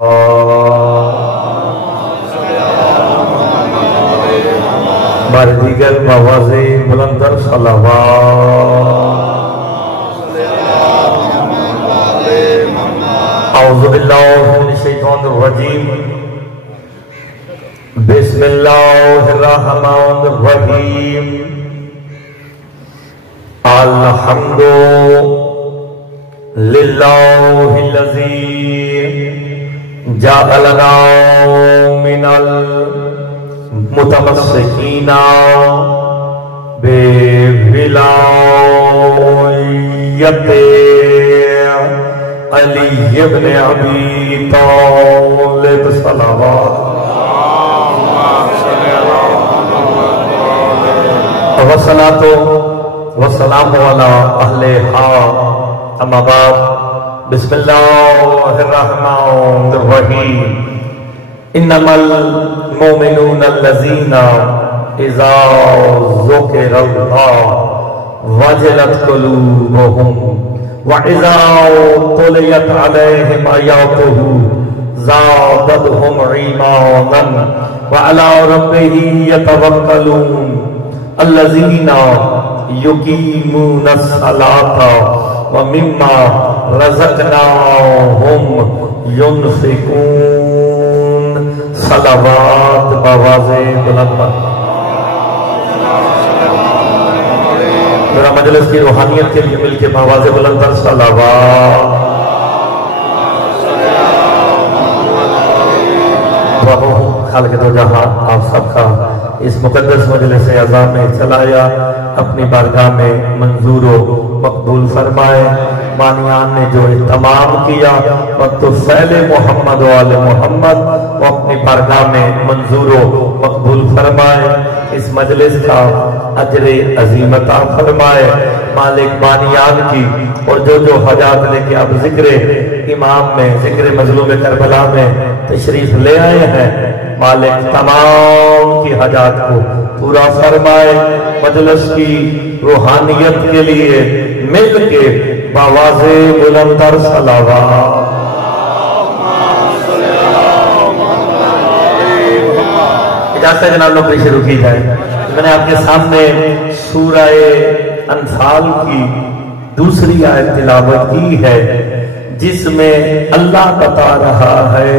بار دیگر مواضع بلندر صلوات اعوذ باللہ من الشیطان الرجیم بسم اللہ الرحمن الرحیم الحمد للہ الذی جعلنا من المتمسکین بولایت علی ابن ابی طالب صلوات والصلاة والسلام علی اہلہا اما بعد بسم اللہ الرحمن الرحیم انما المؤمنون الذین اذا ذکر اللہ وجلت قلوبهم واذا تلیت علیہم آیاتہ زادتهم ایمانا وعلی ربهم یتوکلون الذین یقیمون الصلاۃ ومما رزقناہم ينفقون صلوات بواضع بلند میرا مجلس کی روحانیت کے لیے مل کے بواضع بلند پر صلوات خالق دو جہاں آپ سب کا اس مقدس مجلس اعظام میں چلایا اپنی بارگاہ میں منظور و مقبول فرمائے بانیان نے جو اہتمام کیا وطفیل محمد و آل محمد وہ اپنی بارگاہ میں منظور و مقبول فرمائے اس مجلس کا اجر عظیم عطا فرمائے مالک بانیان کی اور جو حاجات لے کے اب ذکر امام میں ذکر مظلوم کربلا میں تشریف لے آئے ہیں مالک تمام کی حاجات کو پورا فرمائے مجلس کی روحانیت کے لیے مل کے بواضع بلندر صلوات اجازت ہے جناب لوگ شروع کی جائے میں نے آپ کے سامنے سورہ انفال کی دوسری آیت تلاوت کی ہے جس میں اللہ بتا رہا ہے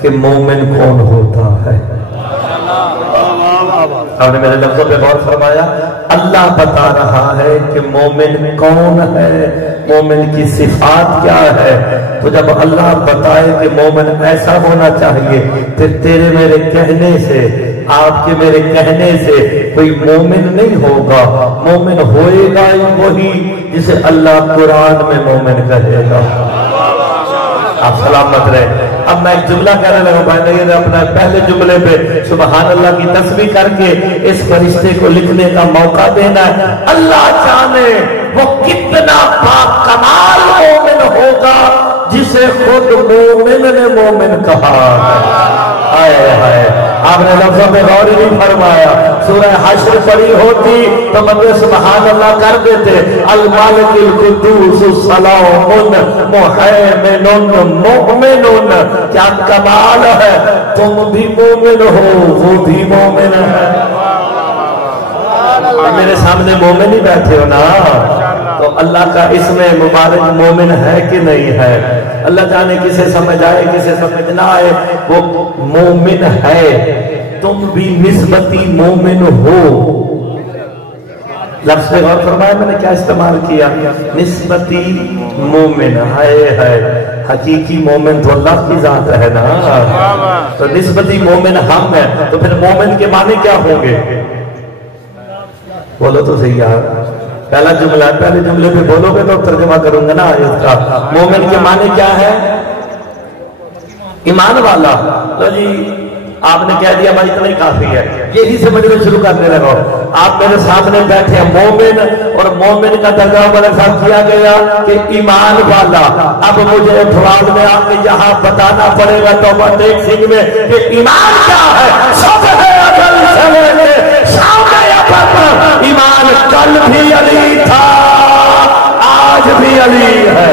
کہ مومن کون ہوتا ہے آپ نے میرے لفظوں پہ غور فرمایا اللہ بتا رہا ہے کہ مومن کون ہے مومن کی صفات کیا ہے تو جب اللہ بتائے کہ مومن ایسا ہونا چاہیے پھر تیرے میرے کہنے سے آپ کے میرے کہنے سے کوئی مومن نہیں ہوگا مومن ہوئے گا وہی جسے اللہ قرآن میں مومن کہے گا آپ سلامت رہے اب میں ایک جملہ کہنے لگا بھائی اپنا پہلے جملے پہ سبحان اللہ کی تسبیح کر کے اس فرشتے کو لکھنے کا موقع دینا ہے اللہ جانے وہ کتنا باکمال مومن ہوگا جسے خود مومن نے مومن کہا آئے آئے آپ نے لفظوں میں غور نہیں فرمایا سورہ حشر پڑھی ہوتی تو بندے سبحان اللہ کر دیتے المالک القدوس السلام محیمن مؤمن کیا کمال ہے تم بھی مومن ہو وہ بھی مومن ہے میرے سامنے مومن ہی بیٹھے ہو نا تو اللہ کا اسم مبارک مومن ہے کہ نہیں ہے اللہ جانے کسے سمجھ آئے کسے سمجھ نہ آئے وہ مومن ہے تم بھی نسبتی مومن ہو لفظ پہ غور فرمایا میں نے کیا استعمال کیا نسبتی مومن ہے حقیقی مومن تو اللہ کی ذات ہے نا تو نسبتی مومن ہم ہیں تو پھر مومن کے معنی کیا ہوں گے بولو تو صحیح یار پہلا جملہ ہے پہلے جملے پہ بولو گے تو ترجمہ کروں گا نا آیت کا مومن کے معنی کیا ہے ایمان والا تو جی آپ نے کہہ دیا بھائی اتنا ہی کافی ہے یہی سے مجھے شروع کرنے لگا آپ میرے سامنے بیٹھے ہیں مومن اور مومن کا درجہ میرے ساتھ کیا گیا کہ ایمان والا اب مجھے اٹھوال میں آ کے یہاں بتانا پڑے گا تو ٹیک سنگھ میں کہ ایمان کیا ہے سب ہے اگر شام ایمان کل بھی علی تھا آج بھی علی ہے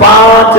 5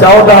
14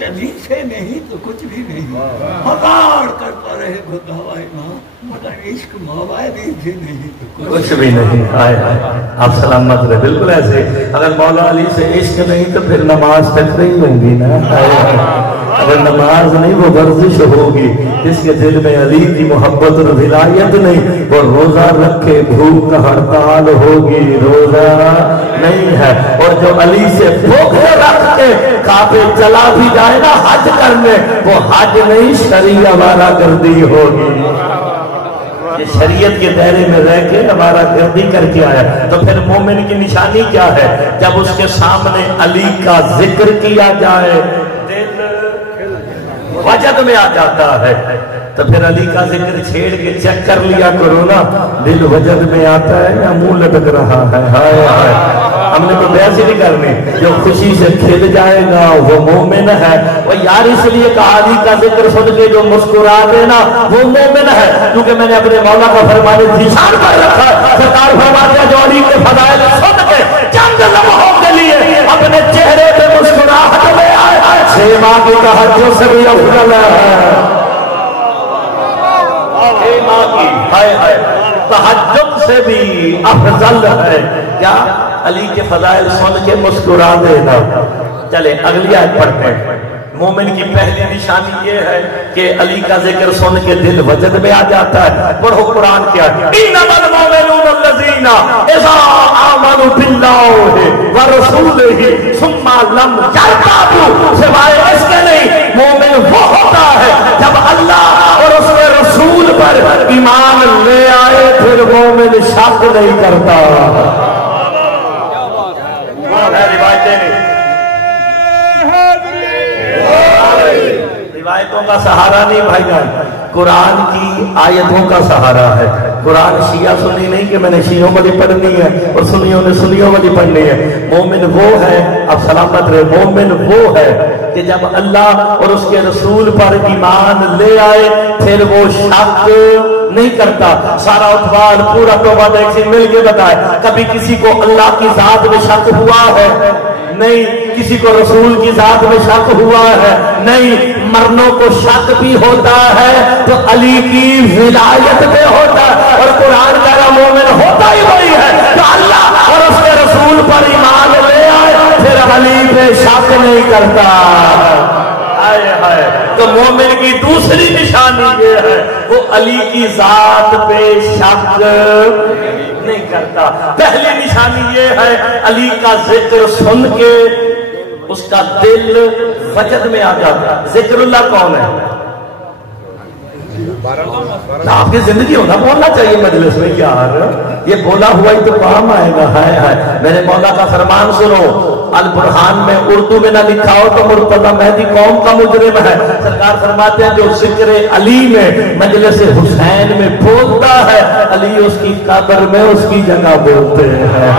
جلی سے نہیں تو کچھ بھی نہیں، ہزار کرتا رہے خداوائے ماں مگر عشق موادی سے نہیں تو کچھ بھی نہیں۔ آئے آپ سلامت رہے۔ بالکل ایسے اگر مولا علی سے عشق نہیں تو پھر نماز تک نہیں ہوگی نا، اگر نماز نہیں وہ ورزش ہوگی۔ جس کے دل میں علی کی محبت اور ولایت نہیں وہ روزہ رکھے بھوک کا ہڑتال ہوگی، روزہ نہیں ہے۔ اور جو علی سے بھوک رکھ کے کعبے چلا بھی جائے نا حج کرنے، وہ حج نہیں شریعہ والا گردی ہوگی۔ یہ شریعت کے دائرے میں رہ کے ہمارا گردی کر کے آیا۔ تو پھر مومن کی نشانی کیا ہے؟ جب اس کے سامنے علی کا ذکر کیا جائے دل وجد میں آ جاتا ہے۔ تو پھر علی کا ذکر چھیڑ کے چیک کر لیا کرو نا، دل وجد میں آتا ہے یا منہ لٹک رہا ہے؟ ہائے ہائے، ہم نے تو بحث ہی نہیں کرنی۔ جو خوشی سے کھل جائے گا وہ مومن ہے۔ وہ یار اس لیے کہا علی کا ذکر سن کے جو مسکرا دینا وہ مومن ہے، کیونکہ میں نے اپنے مولا کا فرمان ذیشان پر رکھا۔ سرکار فرماتے ہیں جو علی کے فضائل سن کے چند لمحوں کے لیے اپنے چہرے پہ مسکراہٹ لے آئے، 6 ماہ کی تہجد سے بھی افضل ہے۔ 6 ماہ کی تہجد سے بھی افضل ہے۔ کیا؟ علی کے فضائل سن کے مسکرا دینا۔ چلے اگلی آیت پڑھتے ہیں۔ مومن کی پہلی نشانی یہ ہے کہ علی کا ذکر سن کے دل وجد میں آ جاتا ہے۔ پڑھو قرآن کیا ہے؟ انما المؤمنون الذین اذا آمنوا باللہ ورسولہ ثم لم یرتابوا، سوائے اس کے نہیں مومن وہ ہوتا ہے جب اللہ اور اس کے رسول پر ایمان لے آئے پھر مومن شک نہیں کرتا۔ روایتوں کا سہارا نہیں بھائی جان، قرآن کی آیتوں کا سہارا ہے۔ قرآن شیعہ سنی نہیں کہ میں نے شیعوں والی پڑھنی ہے اور سنیوں نے سنیوں والی پڑھنی ہے۔ مومن وہ ہے، اب سلامت رہے، مومن وہ ہے کہ جب اللہ اور اس کے رسول پر ایمان لے آئے پھر وہ شک نہیں کرتا۔ سارا اتوار پورا توبہ ایک سے مل کے بتائے، کبھی کسی کو اللہ کی ذات میں شک ہوا ہے؟ نہیں۔ کسی کو رسول کی ذات میں شک ہوا ہے؟ نہیں۔ مرنوں کو شک بھی ہوتا ہے تو علی کی ولایت میں ہوتا ہے، اور قرآن کا مومن ہوتا ہی وہی ہے تو اللہ اور اس کے رسول پر ایمان لے آئے پھر علی پہ شک نہیں کرتا۔ تو مومن کی دوسری نشانی یہ ہے وہ علی کی ذات پہ شک نہیں کرتا۔ پہلی نشانی یہ ہے علی کا ذکر سن کے اس کا دل وجد میں آ جاتا۔ ذکر اللہ کون ہے؟ آپ کی زندگی ہونا بولنا چاہیے مجلس میں، کیا یہ بولا ہوا ہی تو کام آئے گا۔ ہائے ہائے، میرے مولا کا فرمان سنو، البرہان میں اردو میں نہ لکھا ہو تو مرتضی مہدی قوم کا مجرم ہے۔ سرکار فرماتے ہیں جو ذکر علی میں مجلس حسین میں بولتا ہے علی اس کی قبر میں اس کی جگہ بولتے ہیں۔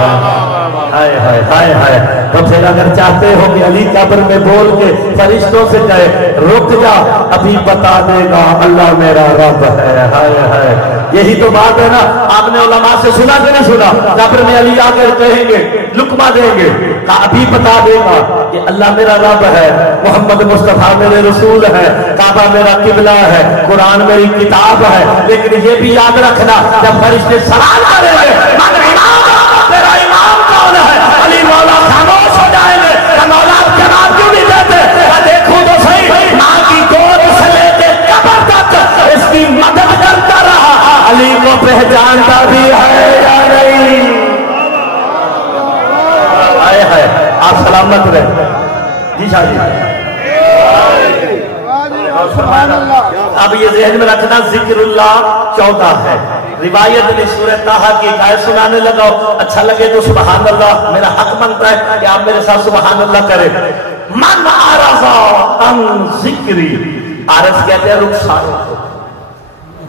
ہائے ہائے ہائے ہائے، تو پھر اگر چاہتے ہو کہ علی قبر میں بول کے فرشتوں سے کہے رک جا ابھی بتا دے گا اللہ میرا رب ہے۔ ہائے ہائے، یہی تو بات ہے نا۔ آپ نے علماء سے سنا کہ نہیں سنا؟ قبر میں علی آ کر کہیں گے، لقمہ دیں گے، ابھی بتا دے گا کہ اللہ میرا رب ہے، محمد مصطفیٰ میرے رسول ہے، کعبہ میرا قبلہ ہے، قرآن میری کتاب ہے۔ لیکن یہ بھی یاد رکھنا جب فرشتے سوال کریں گے تیرا امام کون ہے، علی مولا خاموش ہو جائیں گے کہ مولا آپ جواب کیوں نہیں دیتے؟ دیکھوں تو صحیح، ماں کی گود سے لے کے قبر تک اس کی مدد کرتا رہا، علی کو پہچانتا بھی ہے یا نہیں؟ آئے ہے، آپ سلامت رہے جی شاہ جی۔ اب یہ ذہن میں رکھنا ذکر اللہ 14 ہے۔ روایت نے سورہ طٰہٰ کی ایک آیت سنانے لگا، اچھا لگے تو سبحان اللہ، میرا حق بنتا ہے کہ آپ میرے ساتھ سبحان اللہ کریں۔ من عرض عن ذکری، عرض کہتے ہیں رخسار،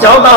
14,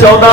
14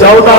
14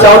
14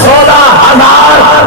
16,000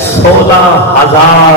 16,000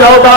14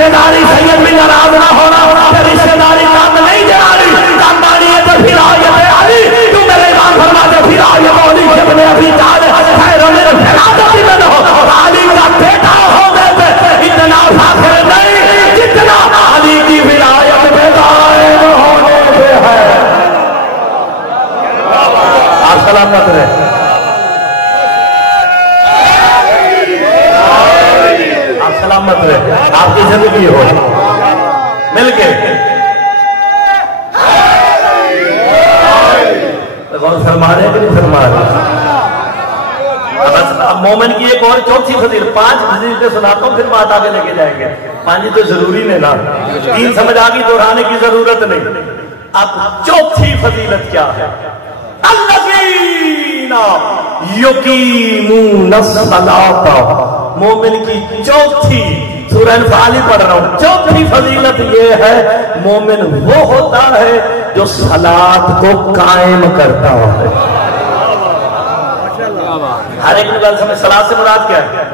رشتے داری سید بھی ناراض نہ ہونا کہ رشتے داری کام نہیں دے آلی کام بانی ہے تو پھر آیت علی تو میرے امام فرماتے پھر آیت علی جب نے ابھی جال خیر میرے فلادتی میں ہو علی کا بیٹا ہو گئے اتنا فاخر نہیں جتنا علی کی ولایت میں دائم ہونے پہ ہے. آپ سلامت رہے. سلامت رہے. آپ کی زندگی ہو مل کے غور فرما رہے کہ نہیں فرما رہے. اب مومن کی ایک اور چوتھی فضیلت 5 فضیلتیں سناتا ہوں پھر بات آگے لے کے جائیں گے. 5 تو ضروری نہیں نا 3 سمجھ آگی دہرانے کی ضرورت نہیں. اب چوتھی فضیلت کیا ہے؟ الذین یقیمون الصلاۃ. مومن کی چوتھی سورہ انفال ہی پڑھ رہا ہوں. چوتھی فضیلت یہ ہے مومن وہ ہوتا ہے جو صلاۃ کو قائم کرتا ہے. ہر ایک نگل سمجھ صلاۃ سے مراد کیا ہے؟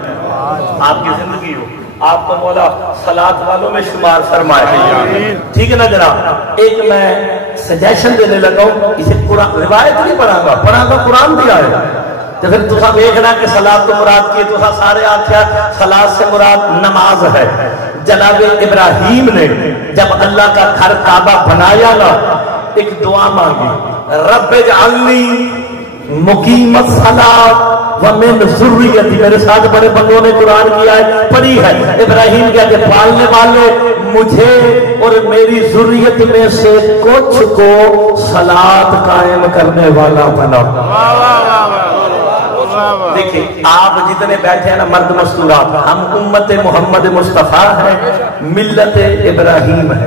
آپ کی زندگی ہو آپ کو مولا صلاۃ والوں میں شمار فرمائے. ٹھیک ہے نا جناب. ایک میں سجیشن دینے لگا ہوں. اسے قرآن روایت نہیں پڑھا گا قرآن بھی آئے تو پھر تسا دیکھنا کہ صلاۃ کو مراد کی تسا سارے آخیا صلاۃ سے مراد نماز ہے. جناب ابراہیم نے جب اللہ کا گھر کعبہ بنایا نا ایک دعا مانگی رب اجعلنی مقیم الصلاۃ ومن ذریتی. میرے ساتھ بڑے بندوں نے قرآن کی آیت پڑھی ہے. ابراہیم کہتے پالنے والے مجھے اور میری ذریت میں سے کچھ کو صلاۃ قائم کرنے والا بنا. دیکھیں آپ جتنے بیٹھے ہیں نا مرد مستورات ہم امت محمد مصطفیٰ ہیں ملت ابراہیم ہے.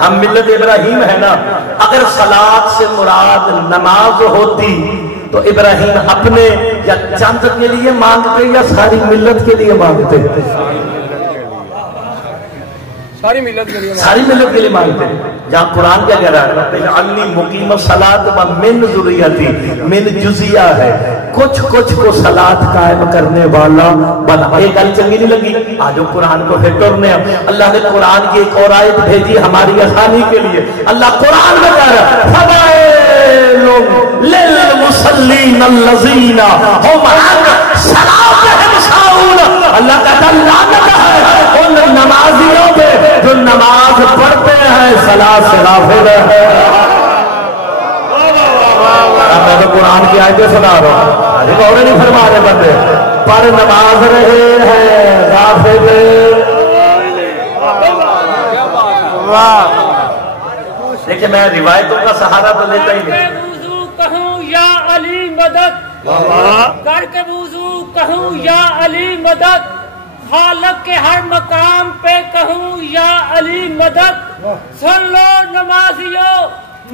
ہم ملت ابراہیم ہے نا. اگر صلاۃ سے مراد نماز ہوتی تو ابراہیم اپنے یا چند کے لیے مانگتے یا ساری ملت کے لیے مانگتے؟ ساری ملت کے لیے مانگتے. جہاں قرآن کیا کہہ رہا ہے رب اجعلنی مقیم الصلاۃ ومن ذریتی من جزیہ ہے کچھ کو صلاۃ قائم کرنے والا بنا. ایک گل چنگی نہیں لگی آج قرآن کو پھر ٹرنے. اللہ نے قرآن کی ایک اور آیت بھیجی ہماری آسانی کے لیے. اللہ قرآن میں کہہ رہا ہے فویل للمصلین الذین هم عن صلاتهم ساہون. اللہ کا لعنت ہے ان نمازیوں پہ جو نماز پڑھتے ہیں صلاۃ سے غافل ہے. میں تو قرآن کی آیتیں سنا رہا ہوں اور نہیں فرما رہے بندے پر نماز رہے ہیں غافل. دیکھیں میں روایتوں کا سہارا تو لیتا ہی نہیں. کہوں یا علی مدد کر کے وضو کہوں یا علی مدد خالق کے ہر مقام پہ کہوں یا علی مدد. سن لو نمازیوں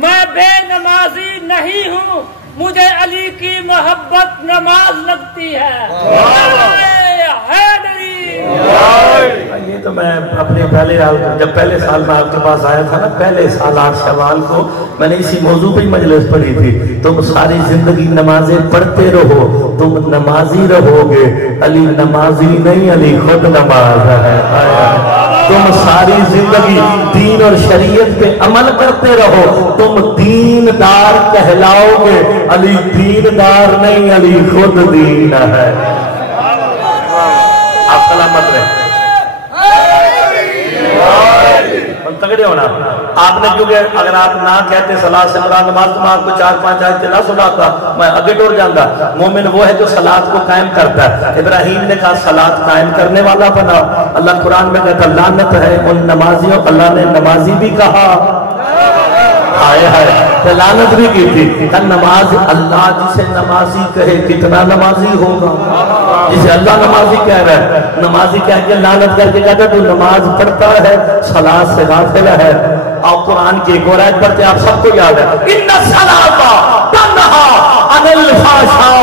میں بے نمازی نہیں ہوں مجھے علی کی محبت نماز لگتی ہے. یہ تو میں اپنے جب پہلے سال میں آپ کے پاس آیا تھا نا پہلے سال 8 شوال کو میں نے اسی موضوع پہ ہی مجلس پڑھی تھی. تم ساری زندگی نمازیں پڑھتے رہو تم نمازی رہو گے. علی نمازی نہیں علی خود نماز ہے. تم ساری زندگی دین اور شریعت پہ عمل کرتے رہو تم دیندار کہلاؤ گے. علی دیندار نہیں علی خود دین ہے. آپ سلامت رہے تگڑے ہونا. آپ نے کیونکہ اگر آپ نہ کہتے صلاۃ سے مراد نماز تو میں آپ کو 4-5 آیتیں نہ سناتا میں آگے ٹور جاتا. مومن وہ ہے جو صلاۃ کو قائم کرتا ہے. ابراہیم نے کہا صلاۃ قائم کرنے والا بنا. اللہ قرآن میں کہتا لعنت ہے ان نمازیوں. اللہ نے نمازی بھی کہا آئے ہے لعنت بھی کی تھی. نماز اللہ جسے نمازی کہے کتنا نمازی ہوگا. جسے اللہ نمازی کہہ رہا ہے نمازی کہہ کے لعنت کر کے کہتا ہے تو نماز پڑھتا ہے صلاۃ سے غافل ہے. اور قرآن کی ایک اور آیت پڑھتے آپ سب کو یاد ہے ان الصلاۃ تنہا عن الفحشاء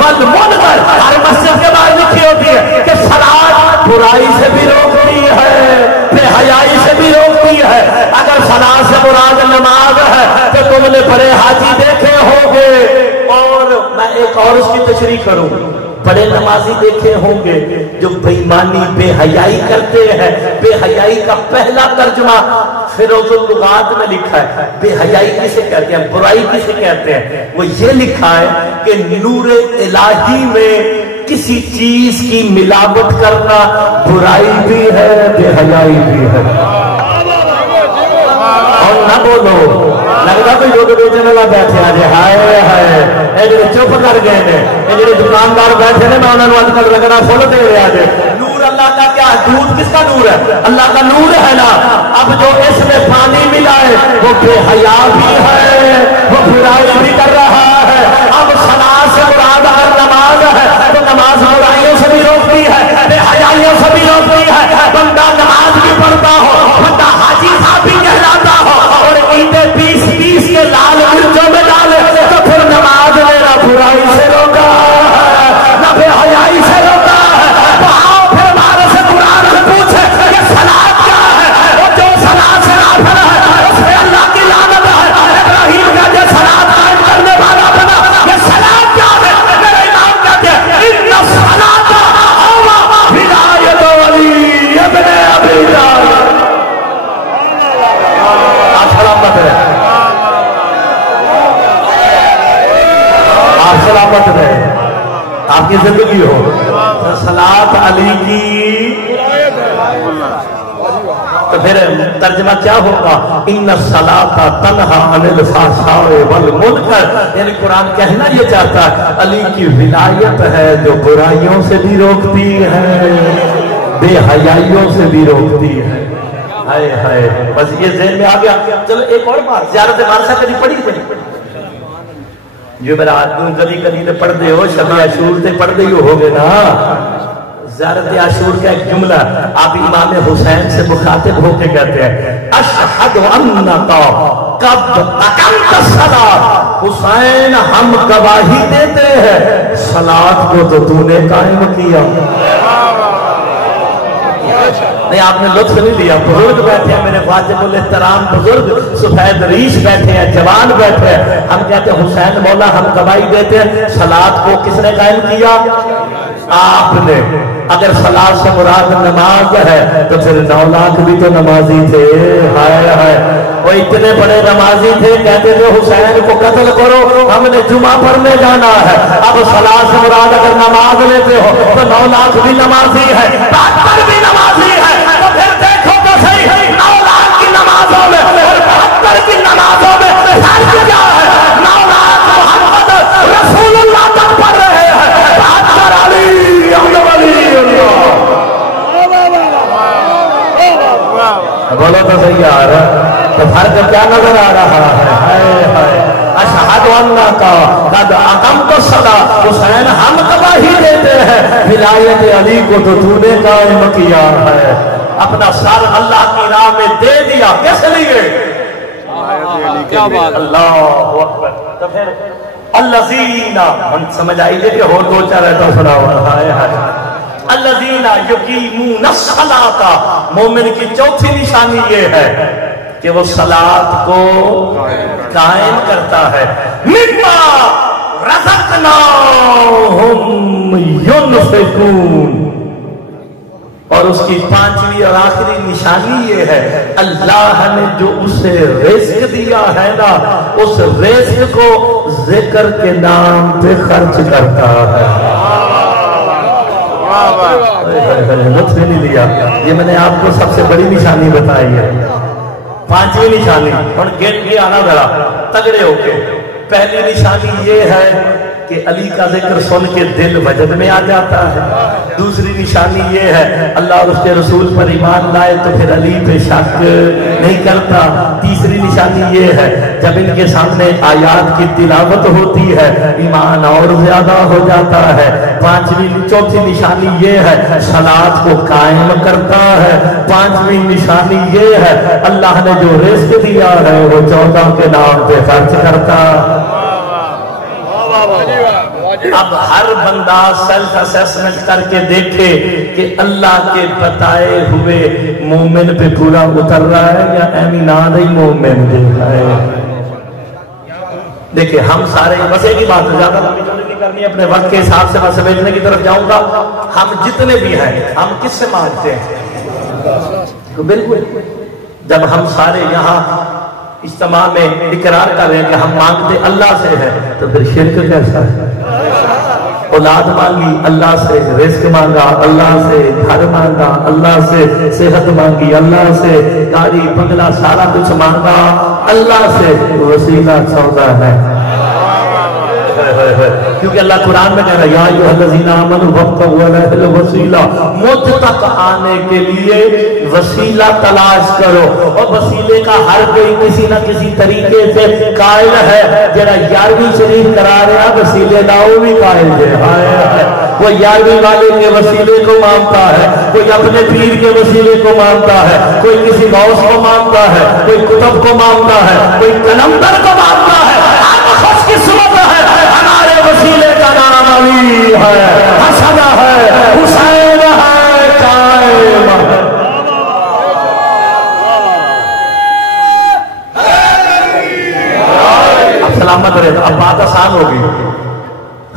والمنکر. ہر مسجد کے بعد لکھی ہوتی ہے کہ صلاۃ برائی سے بھی روکتی ہے بے حیائی سے بھی روکتی ہے. اگر صلاۃ سے مراد نماز ہے تو تم نے بڑے حاجی دیکھے ہوں گے. اور میں ایک اور اس کی تشریح کروں بڑے نمازی دیکھے ہوں گے جو بےایمانی بے حیائی کرتے ہیں. بے حیائی کا پہلا ترجمہ فیروز اللغات میں لکھا ہے. بے حیائی کسے کہتے ہیں, برائی کسے کہتے ہیں؟ وہ یہ لکھا ہے کہ نور الہی میں کسی چیز کی ملاوٹ کرنا برائی بھی ہے, بے حیائی بھی ہے. اور نہ بولو, لگتا کوئی جو بیچنے والا بیٹھے آج ہائے ہائے اے جڑے چپ کر گئے نے, اے جڑے دکاندار بیٹھے نے, میں انہوں نے اج کل لگنا فل دے رہے آج. نور اللہ کا کیا ہے؟ دودھ کس کا نور ہے؟ اللہ کا نور ہے نا. اب جو اس میں پانی ملا ہے وہ بے حیا بھی ہے, وہ برائی بھی کر رہا ہے. اب صلاۃ سے مراد اگر نماز ہے تو نماز برائیوں سے بھی روکتی ہے, بے حیائیوں سے بھی روکتی ہے. بندہ نماز بھی پڑھتا ہو, بندہ حاجی صاحب بھی کہلاتا ہو, اور اینٹیں 20 کے لال مرچوں میں ڈالے تو پھر نماز میں نہ برائی سے روکا ہے نہ بے حیائی سے روکا ہے. تو آؤ پھر ہمارے سے قرآن سے پوچھے کہ صلاۃ کیا ہے, اور جو صلاۃ سے نافل ہے اس پہ اللہ کی لعنت ہے. ابراہیم کا جو صلاۃ قائم کرنے والا بنا, یہ صلاۃ کیا ہے؟ میرے امام کہتے ہیں ان الصلاۃ ولایت ولی ابن ابی طالب. آپ سلامت رہے, آپ سلامت رہے, آپ کی زندگی ہو. صلاۃ علی کی, تو پھر ترجمہ کیا ہوگا؟ ان الصلاۃ تنہی عن الفحشاء والمنکر. یعنی قرآن کہنا یہ چاہتا ہے علی کی ولایت ہے جو برائیوں سے بھی روکتی ہے, بے حیائیوں سے بھی روکتی ہے. ہائے ہائے, بس یہ ذہن میں آ گیا. چلو ایک اور بات, زیارت بارسا کبھی پڑھی تھی جو میرا آدمی کبھی کبھی تو پڑھ دے ہو, شب عاشور تے پڑھ دے ہو گے نا. زیارت عاشور کا ایک جملہ آپ امام حسین سے مخاطب ہو کے کہتے ہیں اشہد انک قد اقمت الصلاۃ. حسین ہم گواہی دیتے ہیں صلاۃ کو تو تو نے قائم کیا. نہیں, آپ نے لطف نہیں لیا. بزرگ بیٹھے ہیں, میرے واجب الاحترام بزرگ, سفید ریش بیٹھے ہیں, جوان بیٹھے ہیں. ہم کہتے ہیں حسین مولا ہم گواہی دیتے ہیں صلاۃ کو کس نے قائم کیا؟ آپ نے. اگر صلاۃ سے مراد نماز ہے تو پھر 9 لاکھ بھی تو نمازی تھے. ہائے ہائے, وہ اتنے بڑے نمازی تھے, کہتے تھے حسین کو قتل کرو, ہم نے جمعہ پڑھنے جانا ہے. اب صلاۃ سے مراد اگر نماز لیتے ہو تو 9 لاکھ بھی نمازی ہے, 72 بھی نمازی ہے. تو پھر دیکھو تو صحیح 9 لاکھ کی نمازوں میں اور 72 کی نمازوں میں فرق کیا ہے؟ 9 لاکھ محمد رسول اللہ تک پڑھ رہے ہیں, 72 علی ولی اللہ. بولو تو صحیح آ رہا ہے, تو فرق کیا نظر آ رہا ہے؟ اشہد انک قد اقمت الصلاۃ. حسین ہم گواہی دیتے ہیں ولایت علی کو تو تو نے قائم کیا ہے. اپنا سر اللہ کی راہ میں دے دیا, کس لیے؟ کیا بات, اللہ اکبر. تو پھر الذین, ہم سمجھ آئیے کہ ہو 2-4 ایسا سنا ہوا ہے. الذین یقیمون الصلاۃ, مومن کی چوتھی نشانی یہ ہے کہ وہ صلاۃ کو قائم کرتا ہے. مما رزقناہم ینفقون. اور اس کی 5ویں اور آخری نشانی یہ ہے اللہ نے جو اسے رزق دیا ہے نا, اس رزق کو ذکر کے نام پہ خرچ کرتا ہے. لطف نہیں لیا, یہ میں نے آپ کو سب سے بڑی نشانی بتائی ہے. 5ویں نشانی اور گن کے آنا ذرا تگڑے ہو کے. پہلی نشانی یہ ہے کہ علی کا ذکر سن کے دل وجد میں آ جاتا ہے. دوسری نشانی یہ ہے اللہ اور اس کے رسول پر ایمان لائے تو پھر علی پہ شک نہیں کرتا. تیسری نشانی یہ ہے جب ان کے سامنے آیات کی تلاوت ہوتی ہے ایمان اور زیادہ ہو جاتا ہے. چوتھی نشانی یہ ہے صلاۃ کو قائم کرتا ہے. 5ویں نشانی یہ ہے اللہ نے جو رزق دیا ہے وہ 14 کے نام پہ خرچ کرتا. اب ہر بندہ سیلف اسیسمنٹ کر کے دیکھے کہ اللہ کے بتائے ہوئے مومن پہ پورا اتر رہا ہے یا ایمیناد ہی مومن دیکھ رہا ہے. دیکھیں ہم سارے بس ایک ہی بات ہے، زیادہ لمبی چوڑی نہیں کرنی، اپنے وقت کے حساب سے میں سمجھنے کی طرف جاؤں گا. ہم جتنے بھی ہیں ہم کس سے مانگتے ہیں؟ تو بالکل جب ہم سارے یہاں اجتماع میں اقرار کر رہے ہیں کہ ہم مانگتے اللہ سے ہیں، تو پھر شرک کیسا ہے؟ اولاد مانگی اللہ سے، رزق مانگا اللہ سے، گھر مانگا اللہ سے، صحت مانگی اللہ سے، گاڑی بنگلہ سارا کچھ مانگا اللہ سے، وسیلہ سودا ہے. کیونکہ اللہ قرآن میں کہہ رہا ہے یا ایھا الذین آمنوا وابتغوا الیہ الوسیلہ، مجھ تک آنے کے لیے وسیلہ تلاش کرو. اور وسیلے کا ہر کوئی کسی نہ کسی طریقے سے قائل ہے. جڑا 11ویں شریف کرا رہا وسیلے لاؤ بھی قائل ہے. وہ 11ویں والے کے وسیلے کو مانتا ہے، کوئی اپنے پیر کے وسیلے کو مانتا ہے، کوئی کسی غوث کو مانتا ہے، کوئی کتب کو مانتا ہے، کوئی کلندر کو مانتا ہے. خوش قسمت ہے ہمارے وسیلے کا نام علی ہے، حسن ہے، حسین ہے، قائم ہے. اب سلامت رہے تو اب بات آسان ہوگی.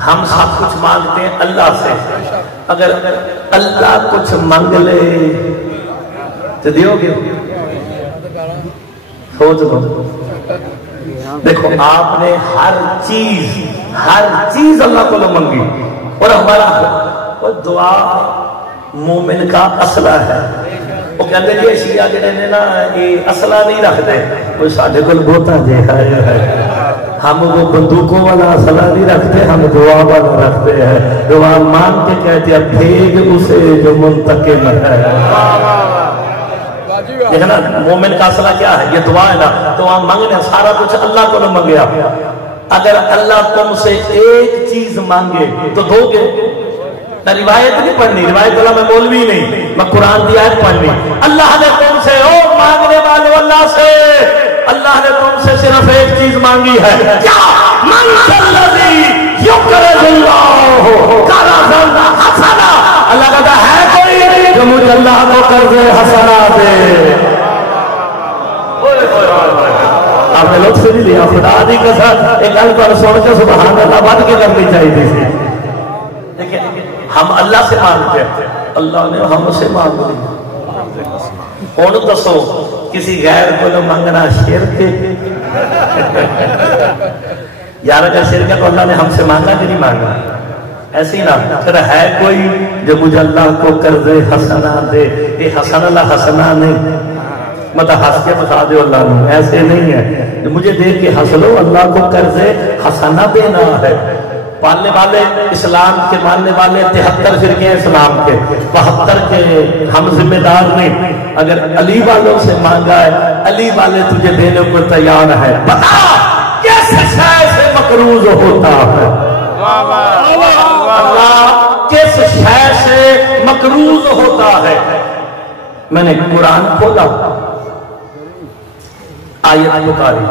ہم سب کچھ مانگتے ہیں اللہ سے، اگر اللہ کچھ مانگ لے تو دیو گے؟ سوچ دو. دیکھو آپ نے ہر چیز اللہ کو منگی، اور ہمارا دعا مومن کا اسلحہ ہے. وہ کہتے ہیں کہ شیعہ جڑے نے نا یہ اسلحہ نہیں رکھتے، کوئی ساڈے کول بہتا جے ہے. ہم وہ بندوقوں والا اسلحہ نہیں رکھتے، ہم دعا والا رکھتے ہیں. دعا مان کے کہتے ہیں بھیج اسے جو منتقم ہے. دیکھنا مومن کا اسلحہ کیا ہے؟ یہ دعا ہے نا. دعا مانگنے سارا کچھ اللہ کو نہ مانگیا. اگر اللہ تم سے ایک چیز مانگے تو دو گے. نہ روایت نہیں پڑھنی، روایت والا میں مولوی نہیں، میں قرآن کی آیت پڑھنی. اللہ نے تم سے، او مانگنے والے اللہ سے، اللہ نے تم سے صرف ایک چیز مانگی ہے. کیا؟ من الذی یقرض اللہ قرضا حسنا. اللہ کہتا ہے کوئی جو مجھے اللہ کو قرض حسنا دے. آپ نے لطف نہیں لیا، خدا دی قسم ایک گل پر سن کے سبحان اللہ بات کے کرنی چاہیے تھی. دیکھیں ہم اللہ سے مانگتے ہیں، اللہ نے ہم سے مانگ لی. کون دسو کسی غیر کو مانگنا شرک ہے؟ یار اگر شرک ہے تو اللہ نے ہم سے مانگا کہ نہیں مانگا؟ ایسی نہ پھر ہے کوئی جو مجھے اللہ کو قرض حسنا دے. یہ حسن اللہ حسنا نہیں مطلب ہنس کے بتا دے اللہ نے، ایسے نہیں ہے. مجھے دیکھ کے ہنس لو، اللہ کو قرض حسنا دینا ہے. پالنے والے اسلام کے ماننے والے 73 فرقے ہیں اسلام کے، 72 کے ہم ذمہ دار نہیں. اگر علی والوں سے مانگا ہے، علی والے تجھے دینے کو تیار ہے. بتا کس شے سے مقروض ہوتا ہے؟ اللہ کس شے سے مقروض ہوتا ہے؟ میں نے قرآن کھولا، آیت بخاری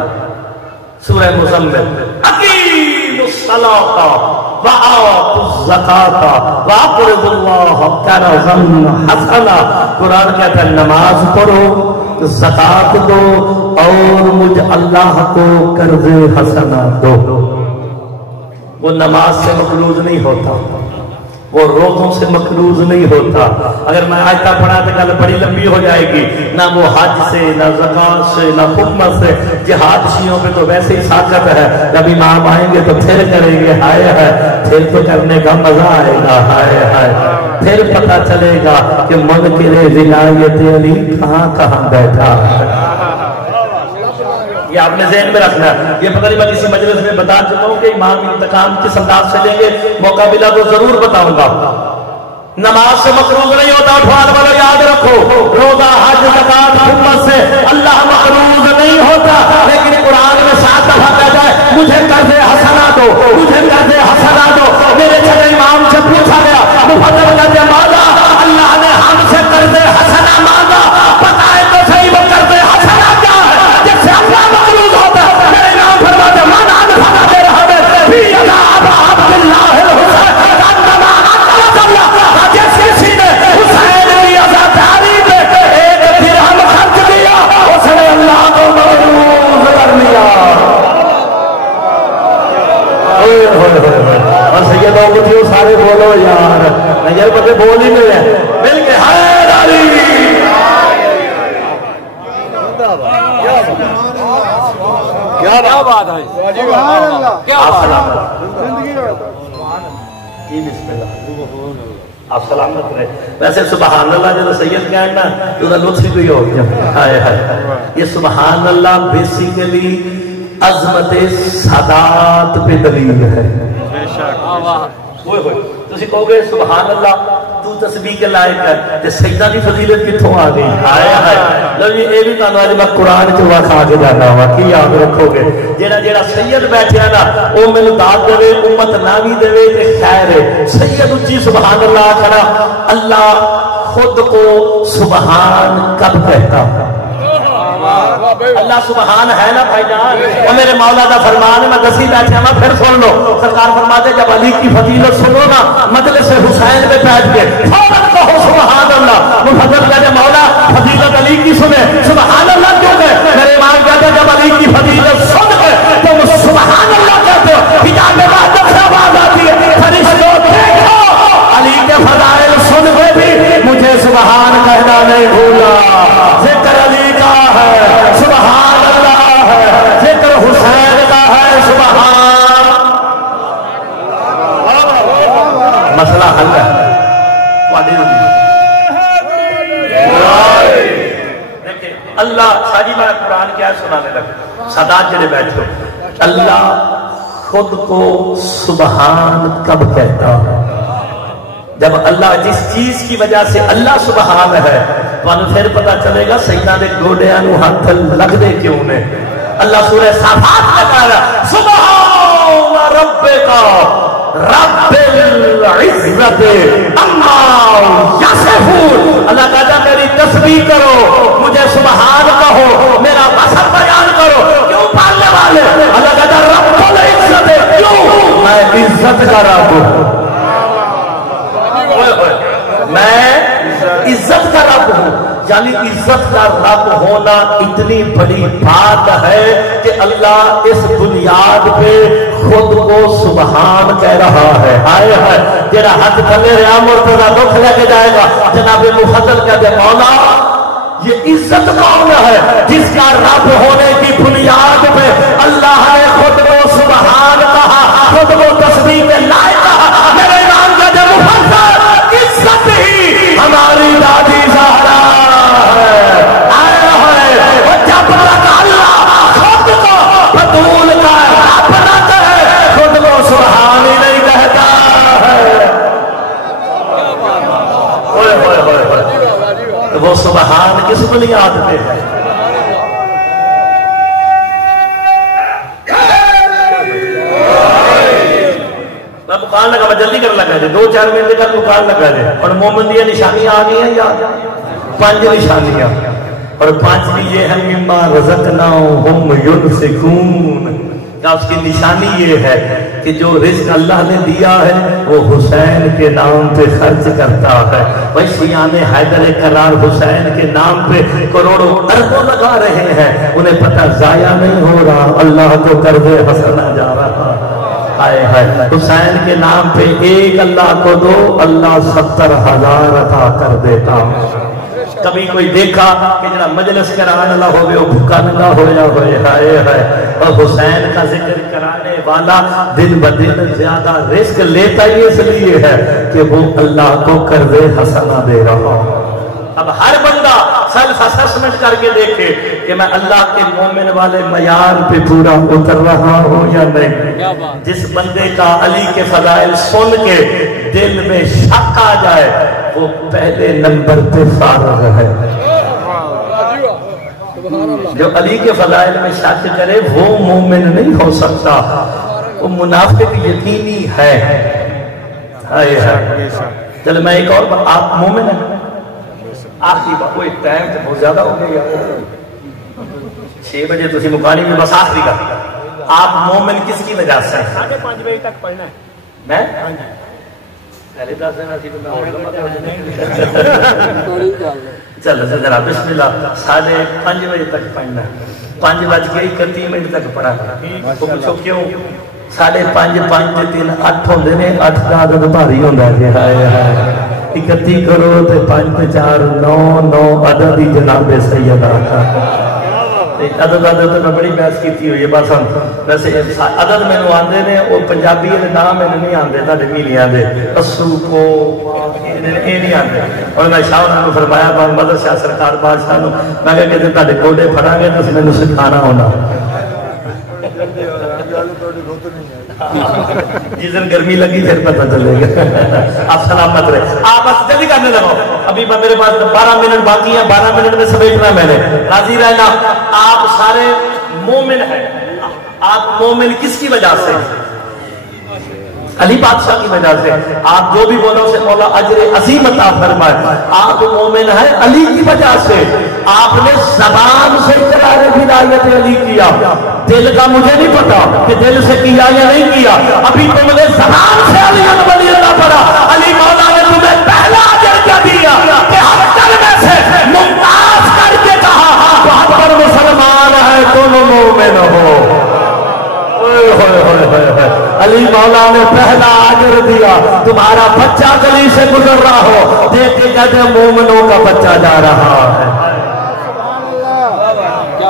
سورہ مزمل، اقیموا الصلاۃ وآتوا الزکاۃ واقرضوا اللہ قرضا حسنا. قرآن کہتا ہے نماز پڑھو، زکات دو، اور مجھ اللہ کو قرض حسنا دو. وہ نماز سے مقروض نہیں ہوتا، وہ روزوں سے مقروض نہیں ہوتا. اگر میں آیتہ پڑھا تو گل بڑی لمبی ہو جائے گی. نہ وہ حج سے، نہ زکات سے، نہ خدمت سے. جہاد شیعوں پہ تو ویسے ہی ساکت ہے، جب امام آئیں گے تو پھر کریں گے. ہائے ہائے پھر تو کرنے کا مزہ آئے گا. ہائے ہائے پھر پتہ چلے گا کہ منکر ولایت علی کہاں کہاں بیٹھا ہے. یہ آپ نے ذہن میں رکھنا ہے. یہ پتہ نہیں میں کسی مجلس میں بتا چکا ہوں کہ امام انتقام کس انداز سے لیں گے، موقع ملا تو ضرور بتاؤں گا. نماز سے مقروض نہیں ہوتا. اٹھوان والوں یاد رکھو، روزہ، حج، زکات، خدمت سے اللہ مقروض نہیں ہوتا. لیکن قرآن میں 7 دفعہ کہتا ہے مجھے قرض حسنا دو، مجھے قرض حسنا دو. میرے چھٹے امام سے پوچھا گیا، مفسر کہتے ہیں مالا اللہ نے ہم سے قرض حسنا مانگا، بتائے تو صحیح وہ قرض حسنا کیا ہے جس سے اللہ مقروض ہوتا ہے. میرے امام فرماتے ہیں من انفق درہما فی عذاب عبد اللہ الحسین کانما انقذ اللہ. جس کسی نے حسین کی عزاداری میں 1 درہم خرچ کیا اس نے اللہ کو مقروض ہے کیا آپ سلامت رہے. ویسے سبحان اللہ جو سید کہنا تو لطف کوئی ہو گیا. یہ سبحان اللہ بیسیکلی عظمت سادات پہ دلیل ہے. تسی کہو گے سبحان اللہ تو تسبیح کے لائق ہے تے سجدہ دی فضیلت کتھوں آ گئی؟ ہائے ہائے. لو جی اے بھی تانوں اج میں قرآن چ وکھا کے جانا وا. کی یاد رکھو گے جیڑا جیڑا سید بیٹھیا نا او مینوں داد دے امت نہ بھی دے تے خیر ہے. سید اچھی سبحان اللہ کھڑا. اللہ خود کو سبحان کب کہتا؟ اللہ سبحان ہے نا بھائی جان. اور میرے مولا دا فرمان ہے میں دسی بیٹھا میں پھر سن لو. سرکار فرماتے جب علی کی فضیلت سنو نا مجلس حسین پہ بیٹھ کے فوراً کہو سبحان اللہ. مفضل کہتے مولا فضیلت علی کی سنے سبحان اللہ کیوں کہ میرے امام کہتے جب علی کی فضیلت سن کے تم سبحان اللہ کہتے ہو حجاب وحدت سے آواز آتی ہے فرشتوں دیکھو علی کے فضائل سن کے بھی مجھے سبحان کہنا نہیں بھولا. ذکر علی کا ہے سبحان اللہ ہے. ذکر حسین کا ہے سبحان. مسئلہ حل ہے. اللہ ساجی میں قرآن کیا سنانے لگا سادات جڑے بیٹھو. اللہ خود کو سبحان کب کہتا ہے؟ جب اللہ جس چیز کی وجہ سے اللہ سبحان ہے تو پھر پتا چلے گا سیدنا دے گوڑیاں نو ہاتھ لگ دے کیوں نے. اللہ سورہ صافات میں کہا رہا سبحان ربک رب العزت اما یصفون. اللہ کہتا میری تسبیح کرو مجھے سبحان کہو میرا وصف بیان کرو. کیوں پالنے والے؟ اللہ کہتا رب العزت کیوں میں عزت کا رب ہوں. میں عزت کا رب ہوں. یعنی عزت کا رب ہونا اتنی بڑی بات ہے کہ اللہ اس بنیاد پہ خود کو سبحان کہہ رہا ہے. آئے ہے جیڑا ہاتھ تھلے رہا مرتضی دکھ لے کے جائے گا جناب مفضل کہتے مولا یہ عزت کون ہے جس کا رب ہونے کی بنیاد پہ اللہ نے خود کو سبحان کہا خود کو تسبیح میں لائے کہا. میرے امام کہتے مفضل عزت ہی ہماری دادی زہرا ہے. آیا ہے جب تک اللہ خود کو بطول کا رب نہ کہے خود کو سبحان ہی نہیں کہتا ہے. وہ سبحان کس بنیاد پہ ہے؟ مکان لگا میں جلدی کر لگا جائے 2-4 منٹ تک مکان لگا جائے. اور مومن دی نشانیاں آ گئی ہیں یا 5 نشانیاں اور 5 یہ ہے مما رزقناہم ینفقون. اس کی نشانی یہ ہے کہ جو رزق اللہ نے دیا ہے وہ حسین کے نام پہ خرچ کرتا ہے. بھائی سیان حیدر کرار حسین کے نام پہ کروڑوں اربوں لگا رہے ہیں انہیں پتہ ضائع نہیں ہو رہا اللہ کو قرض حسنہ جا رہا. حسین کے نام پہ ایک اللہ کو دو اللہ 70,000 عطا کر دیتا. کبھی کوئی دیکھا کہ جنہا مجلس کران اللہ ہوئے وہ بھوکا نگا ہویا ہوئے ہائے ہائے. اور حسین کا ذکر کرانے والا دن بدن زیادہ رزق لیتا ہی اس لیے ہے کہ وہ اللہ کو قرض حسنہ دے رہا. اب ہر بندہ سیلف اسسمنٹ کر کے دیکھے کہ میں اللہ کے مومن والے معیار پہ پورا اتر رہا ہوں یا نہیں. جس بندے کا علی کے فضائل سن کے دل میں شک آ جائے وہ پہلے نمبر پہ فارغ ہے. جو علی کے فضائل میں شک کرے وہ مومن نہیں ہو سکتا وہ منافق یقینی ہے. چل میں ایک اور آپ مومن ہیں آخری بات کوئی ٹائم تو بہت زیادہ ہو گیا 6 بجے تھی مکانی میں بس آخری کا آپ مومن کس کی وجہ سے 5:30 بجے تک پڑھنا ہے. میں چلو ذرا بسم اللہ 5:30 بجے تک پڑھنا ہے. 5:31 تک پڑھا پوچھو کیوں 5:30 5 3 8 ہوندے نے 8 کا عدد بھاری ہوندا ہے. ہائے ہائے 31 کرو تے 5 4 9 9 عدد ہی جناب سیدہ عدد تو میں بڑی بحث کی ہوئی ہے بس ہم ویسے عدد مینو آتے ہیں وہ پنجابی کے نام مینو نہیں آتے تھے میلیاں دے اسو کو یہ نہیں آتے اور میں شاہ نے فرمایا مدد شاہ سرکار بادشاہ میں کہ تھے گوڈے پھڑا گے تو مینو سکھانا ہونا جس دن گرمی لگی پھر پتہ چلے گا آپ سلامت رہے آپ بس جلدی کرنے لگو ابھی میرے پاس 12 منٹ باقی ہیں 12 منٹ میں سمیٹنا میں نے راضی رہنا آپ سارے مومن ہیں آپ مومن کس کی وجہ سے علی بادشاہ کی وجہ سے آپ جو بھی بولو سے مولا اجر عظیم عطا فرمائے آپ مومن ہیں علی کی وجہ سے آپ نے زبان سے اقرار ولایت علی کیا دل کا مجھے نہیں پتا کہ دل سے کیا یا نہیں کیا ابھی تم نے زبان سے علی ولی اللہ پڑھا علی مولا نے تمہیں پہلا اجر کیا دیا کہ ہر کلمے سے ممتاز کر کے کہا وہاں پر مسلمان ہے تم مومن ہو علی مولا نے پہلا اجر دیا تمہارا بچہ گلی سے گزر رہا ہو دیکھ کے کہتے مومنوں کا بچہ جا رہا ہے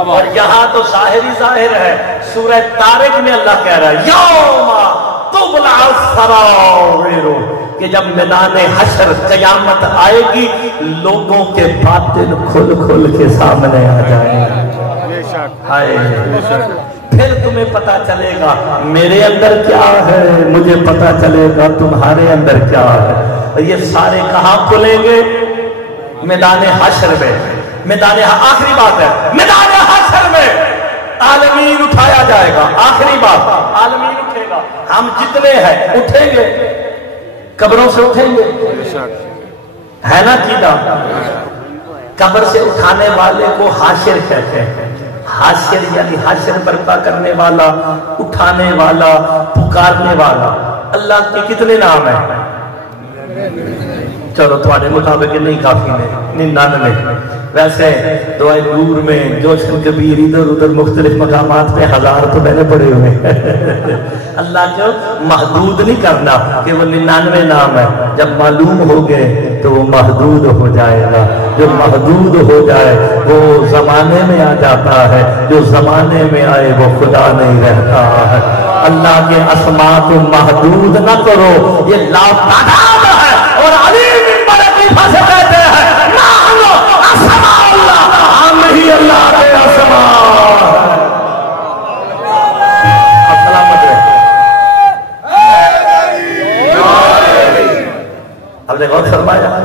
اور یہاں تو ظاہر ہی ظاہر ہے سورہ طارق میں اللہ کہہ رہا ہے یوم تبلا السرائر کہ جب میدان حشر قیامت آئے گی لوگوں کے باطن کھل کھل کے سامنے آ جائیں گے پھر تمہیں پتا چلے گا میرے اندر کیا ہے مجھے پتا چلے گا تمہارے اندر کیا ہے یہ سارے کہاں کھلیں گے میدان حشر میں میدان آخری بات ہے میدان حشر میں عالمین اٹھایا جائے گا آخری بات عالمین اٹھے گا ہم جتنے ہیں اٹھیں گے قبروں سے اٹھیں گے ہے نا کیدا قبر سے اٹھانے والے کو حاشر کہتے ہیں حاشر یعنی حاشر برپا کرنے والا اٹھانے والا پکارنے والا اللہ کے کتنے نام ہیں چلو تھوڑے مطابق نہیں کافی نے 99 ویسے دعائے نور میں جوشن کبیر ادھر ادھر مختلف مقامات پہ 1000 تو میں نے پڑے ہوئے اللہ کو محدود نہیں کرنا کہ وہ 99 نام ہے جب معلوم ہو گئے تو وہ محدود ہو جائے گا جو محدود ہو جائے وہ زمانے میں آ جاتا ہے جو زمانے میں آئے وہ خدا نہیں رہتا ہے اللہ کے اسماء کو محدود نہ کرو یہ لا تعداد ہے اور علی منبر کوفہ سے کہتے ہیں ہی اللہ کے اسماء سلامت رہے اب نے غور فرمایا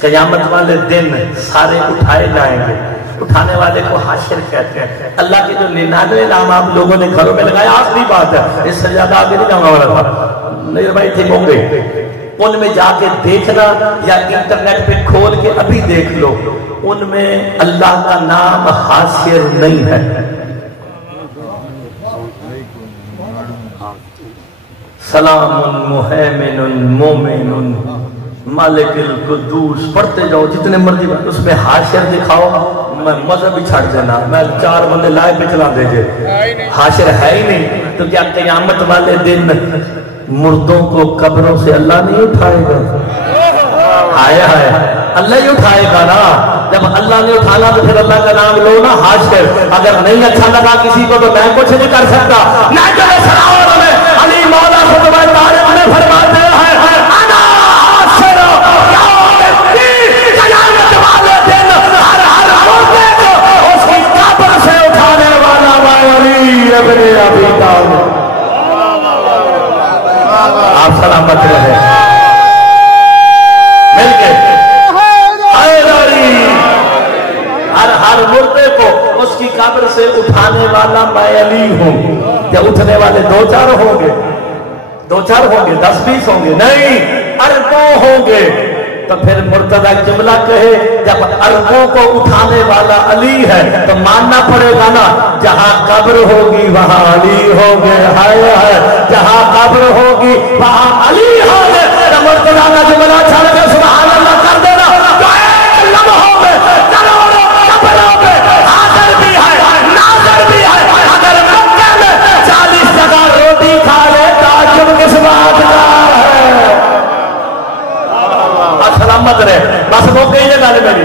قیامت والے دن سارے اٹھائے جائیں گے اٹھانے والے کو حاشر کہتے ہیں اللہ کے جو 99 نام آپ لوگوں نے گھروں میں لگایا آخری بات ہے اس سے زیادہ آگے نہیں جاؤں والا تھا میرے بھائی تھے ہوں گے ان میں جا کے دیکھنا یا انٹرنیٹ پہ کھول کے ابھی دیکھ لو ان میں اللہ کا نام حاصر نہیں ہے سلام محیمن مومن مالک القدوس پڑھتے جاؤ جتنے مرضی اس میں حاشر دکھاؤ میں مذہب ہی چھڑ دینا میں 4 بندے لائے پہ چلا دیجئے حاشر ہے ہی نہیں تو کیا قیامت والے دن مردوں کو قبروں سے اللہ نہیں اٹھائے گا آیا ہے اللہ ہی اٹھائے گا نا جب اللہ نے اٹھانا تو پھر اللہ کا نام لو نا حاشر اگر نہیں اچھا لگا کسی کو تو میں کچھ نہیں کر سکتا نہ چلے سراور میں علی مولا خطبہ طارق میں فرماتے ہیں انا حاشر یوم الدین قیامت والے دن ہر مردے کو اس کی قبر سے اٹھانے والا علی ابن ابی طالب آپ سلامت رہے مل کے ہر مردے کو اس کی قبر سے اٹھانے والا میں علی ہوں کیا اٹھنے والے 2-4 ہوں گے 2-4 ہوں گے 10-20 ہوں گے نہیں اربوں ہوں گے تو پھر مرتضی جملہ کہے جب اربوں کو اٹھانے والا علی ہے تو ماننا پڑے گا نا جہاں قبر ہوگی وہاں علی ہوگے ہائے ہائے جہاں قبر ہوگی وہاں علی ہوگے تو مرتضی کا جملہ چھڑ کے سبحان اللہ کر دینا تو ایک لمحوں میں کروڑوں قبروں میں حاضر بھی ہے ناظر بھی ہے اگر مکہ میں 40 جگہ روٹی کھا لے تعجب کس بات کا ہے سلامت رہے بس وہ کہی ہے گل میری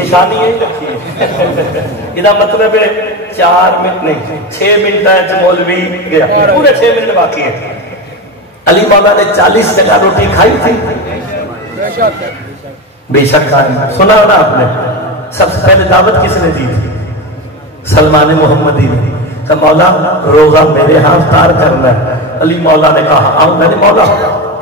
نشانی یہی رکھی ہے یہ مطلب ہے 4 منٹ نہیں 6 منٹ مولوی گیا پورے 6 منٹ باقی ہے علی مولا نے 40 جگہ روٹی کھائی تھی بے شک کھائی سنا ہونا آپ نے سب سے پہلے دعوت کس نے دی تھی سلمان محمدی نے کہا مولا روزہ میرے ہاں افطار کرنا ہے علی مولا نے کہا آؤ میرے مولا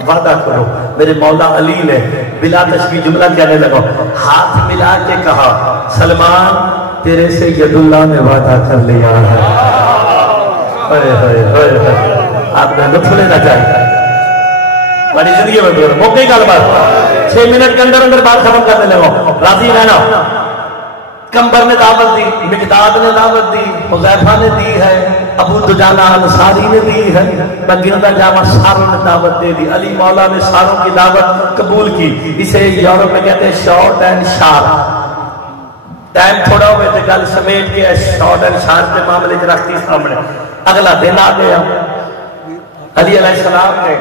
وعدہ کرو میرے مولا علی نے بلا تشبیہ جملہ کہنے لگا ہاتھ ملا کے کہا سلمان تیرے سے ید اللہ نے وعدہ کر لیا ہے آپ نے لطف لینا چاہیے بڑی زندگی میں دور موقع کا بات 6 منٹ کے اندر اندر بات ختم کرنے لگا راضی رہنا کمبر نے دعوت دی مقداد نے دعوت دی حذیفہ نے دی ہے ابو دجانہ انصاری نے دی ہے میں گردا جامع ساروں نے دعوت دے دی علی مولا نے ساروں کی دعوت قبول کی اسے یورپ میں کہتے ہیں شارٹ اینڈ شارپ ٹائم تھوڑا ہوئے تھے گل سمیٹ کے شارٹ اینڈ شارپ کے معاملے میں رکھتی سامنے اگلا دن آ گیا علی علیہ السلام نے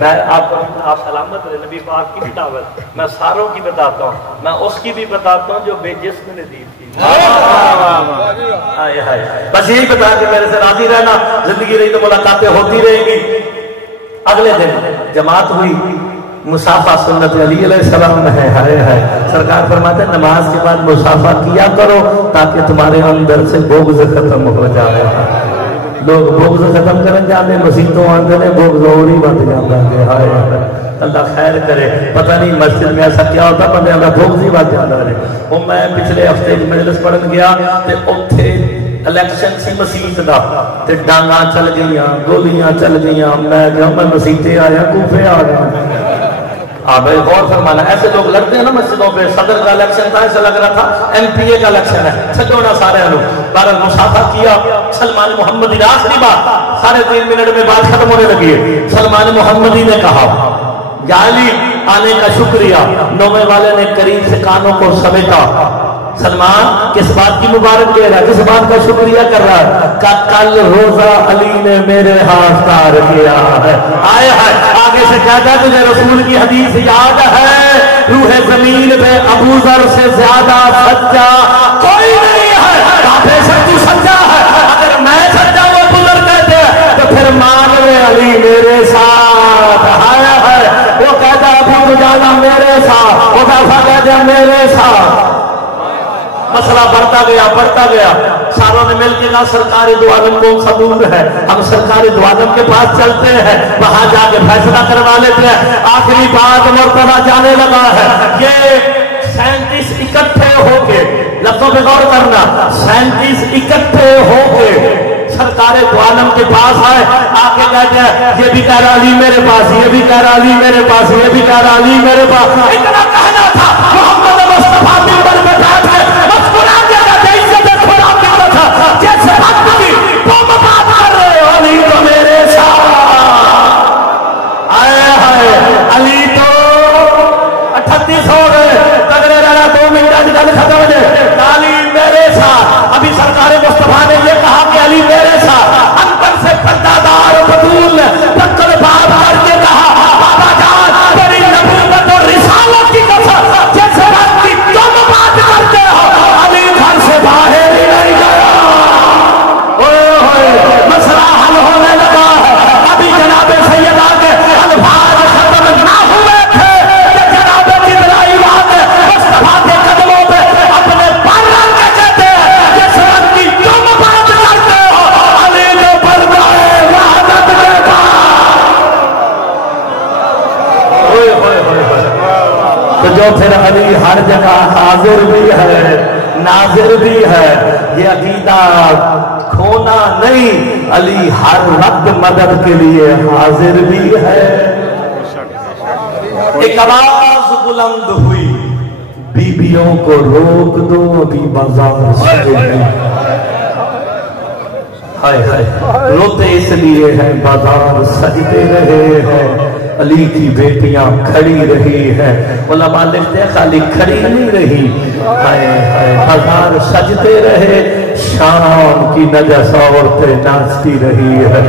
میں آپ سلامت رہے نبی پاک کی بھی دعوت میں ساروں کی بتاتا ہوں میں اس کی بھی بتاتا ہوں جو بے جسم نے دی تھی بس یہی بتا کہ میرے سے راضی رہنا زندگی رہی تو ملاقاتیں ہوتی رہیں گی اگلے دن جماعت ہوئی مسافہ سنت علی علیہ السلام ہے سرکار فرماتے ہیں نماز کے بعد مسافہ کیا کرو تاکہ تمہارے اندر سے بغض ختم ہو جائے لوگ بغض ختم کرن جاتے مسیحتوں آتے ہیں بغض اور ہی بڑھ جاتا ہے ہائے اللہ خیر کرے پتہ نہیں مسجد میں ایسا کیا ہوتا بندے کا بغض ہی بڑھ جاتا ہے وہ میں پچھلے ہفتے مجلس پڑھن گیا تے اوتھے الیکشن سی مسیحت دا تے ڈانگاں چل گئیاں گولیاں چل گئیاں میں کہا میں مسیحتے آیا کوفے آ گیا بھائی غور فرمانا ایسے لوگ لڑتے ہیں نا مسجدوں پہ صدر کا الیکشن تھا ایسا لگ رہا تھا ایم پی اے کا الیکشن ہے چھڈو نا سارے لوگ بارہ مسافہ کیا سلمان محمدی نے آخری بات 3.5 منٹ میں بات ختم ہونے لگی ہے سلمان محمدی نے کہا یا علی آنے کا شکریہ نوے والے نے قریب سے کانوں کو سمیٹا سلمان کس بات کی مبارک دے رہا ہے کس بات کا شکریہ کر رہا ہے کہ کل روزہ علی نے میرے ہاتھ افطار کیا ہے آئے آگے سے کہتا ہے تجھے رسول کی حدیث یاد ہے روح زمین پہ ابو ذر سے زیادہ سچا کوئی نہیں ہے بے شک تو سچا ہے اگر میں سچا وہ بزرگ کہتے ہیں تو پھر مان لے علی میرے ساتھ ہے وہ کہتا ابو دجانہ میرے ساتھ وہ کہتا میرے ساتھ مسئلہ بڑھتا گیا ساروں نے مل کے کہا سرکار دو عالم کون سا دور ہے ہم سرکار دو عالم کے پاس چلتے ہیں وہاں جا کے فیصلہ کروا لیتے ہیں آخری بات مرتبہ جانے لگا ہے یہ 37 اکٹھے ہو کے لفظوں پہ غور کرنا 37 اکٹھے ہو کے سرکار دو عالم کے پاس آئے آ کے کہتے ہیں یہ بھی کہہ رہا علی میرے پاس یہ بھی کہہ رہا علی میرے پاس یہ بھی کہہ رہا علی میرے پاس اتنا کہنا تھا محمد مصطفیٰ منبر پہ بیٹھ کے علی تو 38 ہو گئے تگڑے رہنا 2 منٹ گل ختم ہو جائے علی میرے ساتھ ابھی سرکار مصطفیٰ نے یہ کہا کہ علی میرے ساتھ اندر سے پردہ دار بطول نے پکڑ باب کر کے کہا بابا جان تیری نبوت اور رسالت کی قسم جس بات کی تم بات کرتے ہو علی گھر سے باہر ہی نہیں گیا مسئلہ حل ہونے لگا ہے ابھی جناب سید آگے الفاظ ختم نہ ہوئے تھے کہ جناب جبرائیل آگے مصطفیٰ کے قدموں پہ اپنے پر رکھ کے کہتے ہیں جس وقت کی تم بات کرتے ہو علی نے بلگائے وحدت کے بعد تو جو پھر علی ہر جگہ حاضر بھی ہے ناظر بھی ہے یہ عقیدہ کھونا نہیں علی ہر وقت مدد کے لیے حاضر بھی ہے ایک آواز بلند ہوئی بیویوں کو روک دو ابھی بازار سجدے ہائے ہائے روتے اس لیے ہیں بازار سجدے رہے ہیں علی کی بیٹیاں کھڑی رہی ہے علماء لکھتے ہیں خالی کھڑی نہیں رہی ہائے ہائے بازار سجدے رہے شام کی نجس عورتیں ناچتی رہی ہے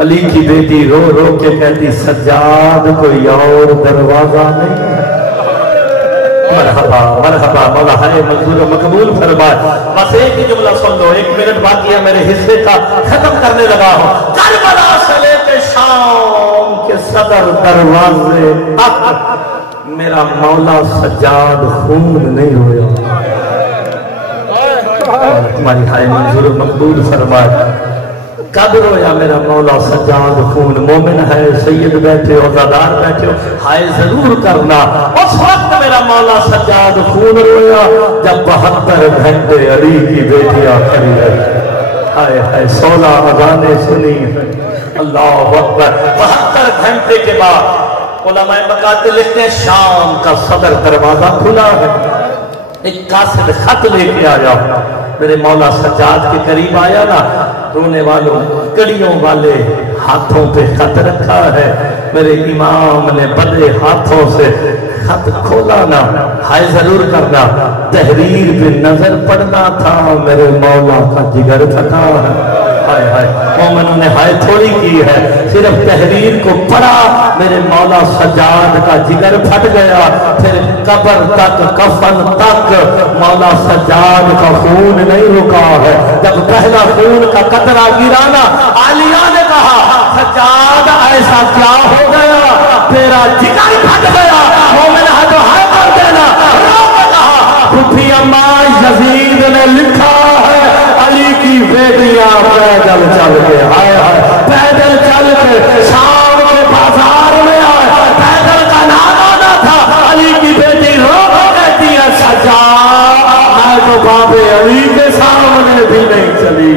علی کی بیٹی رو رو کے کہتی سجاد کوئی اور دروازہ نہیں مرحبا مرحبا مولا ہے منظور و مقبول فرمائے. بس ایک ہی جملہ سن لو, 1 منٹ باقی ہے میرے حصے کا, ختم کرنے لگا ہوں. کربلا سے لے کے شام کے صدر دروازے تک میرا مولا سجاد خون نہیں ہویا. تمہاری ہائے منظور و مقبول فرمائے. کب رویا میرا مولا سجاد خون؟ مومن ہے, سید بیٹھے ہو, عزادار بیٹھے ہو, ہائے ضرور کرنا. اس وقت میرا مولا سجاد خون رویا جب 72 گھنٹے علی کی بیٹیاں کھڑی رہی. ہائے ہائے 16 اذانیں سنی. اللہ اکبر. 72 گھنٹے کے بعد علماء مکاتب لکھتے ہیں شام کا صدر دروازہ کھلا ہے. ایک قاصد خط لے کے آیا, میرے مولا سجاد کے قریب آیا نا, رونے والوں کڑیوں والے ہاتھوں پہ خط رکھا ہے. میرے امام نے بڑے ہاتھوں سے خط کھولا نا, ہائے ضرور کرنا. تحریر پہ نظر پڑنا تھا, میرے مولا کا جگر پھٹا ہے. ہائے ہائے مومنوں نے ہائے تھوڑی کی ہے, صرف تحریر کو پڑھا, میرے مولا سجاد کا جگر پھٹ گیا. پھر قبر تک کفن تک مولا سجاد کا خون نہیں رکا ہے. جب پہلا خون کا قطرہ گرانا, عالیہ نے کہا سجاد ایسا کیا ہو گیا, تیرا جگر پھٹ گیا. مومن ہے تو ہائے کر دینا. پھوپھی اماں یزید نے لکھا ہے علی کی بیٹیاں پیدل چل کے, ہائے ہائے پیدل چل کے شام کے بازار میں آئے. پیدل کا نام آنا تھا, علی کی بیٹی رو کہتی ہے سجاد میں تو باب علی کے سامنے بھی نہیں چلی.